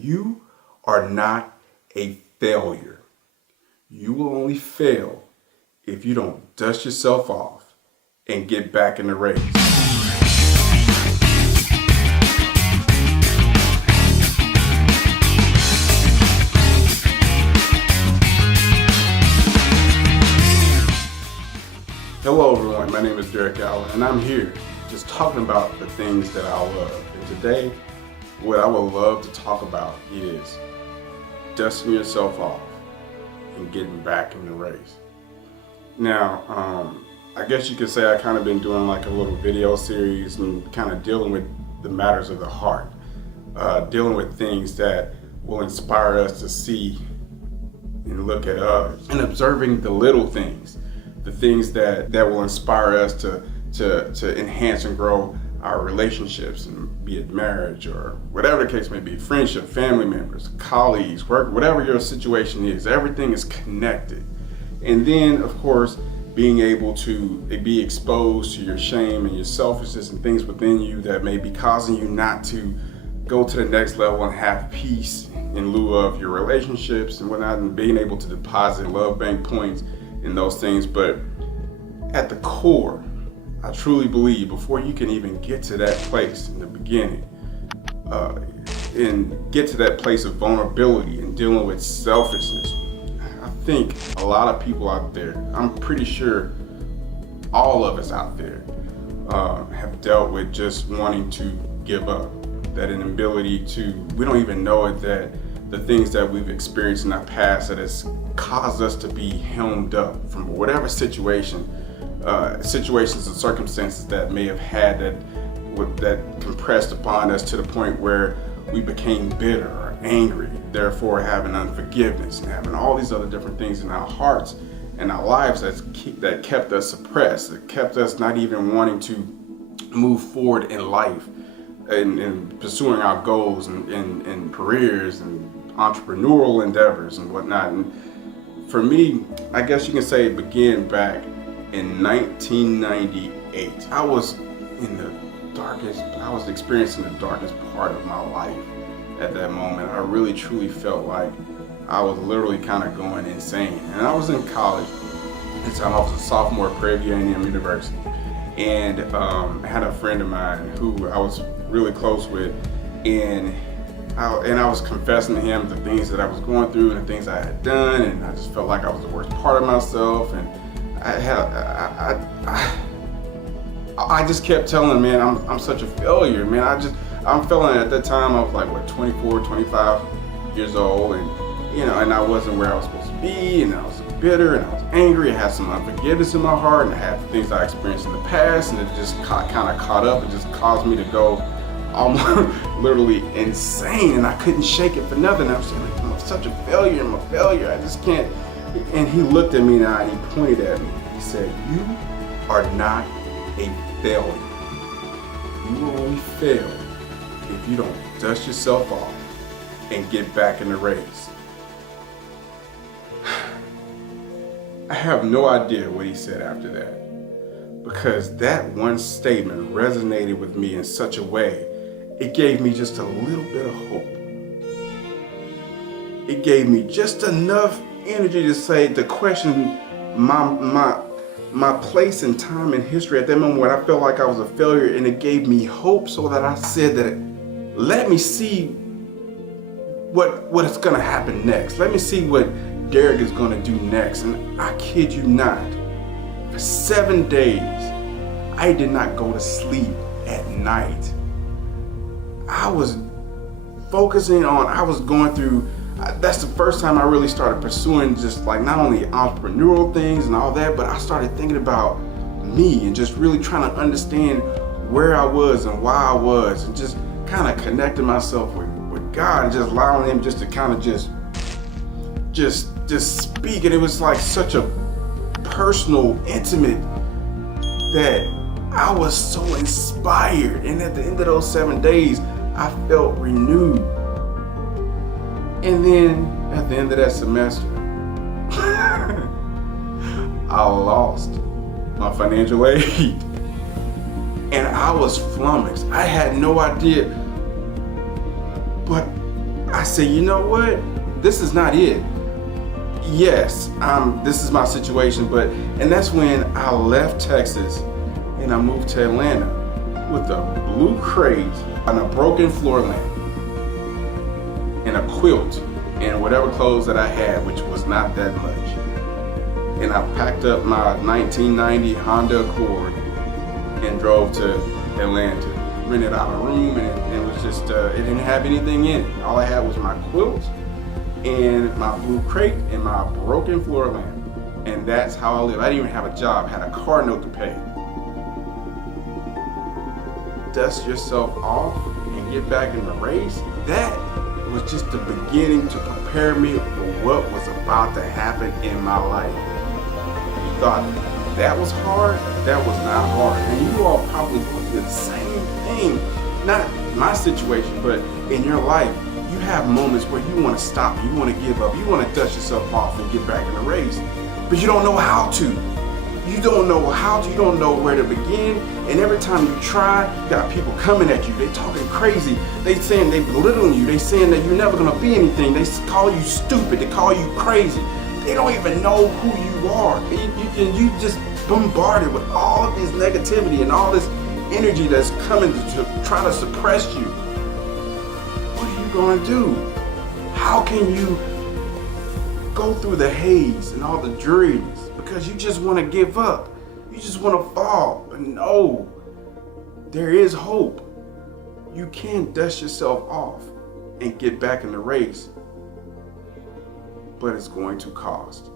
You are not a failure. You will only fail if you don't dust yourself off and get back in the race. Hello everyone, my name is Derrick and I'm here just talking about the things that I love. And today, what I would love to talk about is dusting yourself off and getting back in the race. Now, I guess you could say I kind of been doing like a little video series and kind of dealing with the matters of the heart, dealing with things that will inspire us to see and look at others, and observing the little things, the things that will inspire us to enhance and grow our relationships, and be it marriage or whatever the case may be, friendship, family members, colleagues, work, whatever your situation is, everything is connected. And then, of course, being able to be exposed to your shame and your selfishness and things within you that may be causing you not to go to the next level and have peace in lieu of your relationships and whatnot, and being able to deposit love bank points in those things. But at the core, I truly believe before you can even get to that place in the beginning, and get to that place of vulnerability and dealing with selfishness, I think a lot of people out there, I'm pretty sure all of us out there, have dealt with just wanting to give up. That inability to, we don't even know it, that the things that we've experienced in our past that has caused us to be helmed up from whatever situations and circumstances that may have had that compressed upon us to the point where we became bitter or angry, therefore having unforgiveness and having all these other different things in our hearts and our lives that kept us suppressed, that kept us not even wanting to move forward in life and pursuing our goals and careers and entrepreneurial endeavors and whatnot. And for me, I guess you can say it began back in 1998. I was experiencing the darkest part of my life at that moment. I really truly felt like I was literally kind of going insane. And I was in college at the time. I was a sophomore at Prairie View A&M University. And I had a friend of mine who I was really close with, and I was confessing to him the things that I was going through and the things I had done, and I just felt like I was the worst part of myself. And I just kept telling him, man, I'm such a failure, man. I'm feeling at that time I was like, what, 24, 25 years old, and and I wasn't where I was supposed to be, and I was bitter, and I was angry. I had some unforgiveness in my heart, and I had things I experienced in the past, and it just kind of caught up and just caused me to go almost literally insane, and I couldn't shake it for nothing. I was saying, like, I'm such a failure, I'm a failure, I just can't. And he looked at me and he pointed at me. He said, you are not a failure. You will only fail if you don't dust yourself off and get back in the race. I have no idea what he said after that, because that one statement resonated with me in such a way. It gave me just a little bit of hope. It gave me just enough energy to question my place in time and history at that moment when I felt like I was a failure, and it gave me hope, so that I said that let me see what is going to happen next. Let me see what Derrick is going to do next. And I kid you not, for 7 days, I did not go to sleep at night. I was going through, that's the first time I really started pursuing just like not only entrepreneurial things and all that, but I started thinking about me and just really trying to understand where I was and why I was, and just kind of connecting myself with God and just allowing him just to kind of just speak. And it was like such a personal, intimate, that I was so inspired. And at the end of those 7 days, I felt renewed. And then at the end of that semester, I lost my financial aid. And I was flummoxed. I had no idea. But I say, you know what? This is not it. Yes, this is my situation, and that's when I left Texas and I moved to Atlanta with a blue crate and a broken floor lamp and a quilt and whatever clothes that I had, which was not that much. And I packed up my 1990 Honda Accord and drove to Atlanta. Rented out a room, and it was just, it didn't have anything in it. All I had was my quilt and my blue crate and my broken floor lamp. And that's how I lived. I didn't even have a job, had a car note to pay. Dust yourself off and get back in the race. That was just the beginning to prepare me for what was about to happen in my life. You thought that was hard? That was not hard. And you all probably went through the same thing. Not my situation, but in your life, you have moments where you want to stop, you want to give up, you want to dust yourself off and get back in the race, but you don't know how to. You don't know how to, you don't know where to begin, and every time you try, you got people coming at you, they talking crazy, they saying they belittling you, they saying that you're never gonna be anything, they call you stupid, they call you crazy, they don't even know who you are, and you just bombarded with all of this negativity and all this energy that's coming to try to suppress you. What are you gonna do? How can you go through the haze and all the dreariness? Because you just want to give up. You just want to fall. But no, there is hope. You can dust yourself off and get back in the race. But it's going to cost.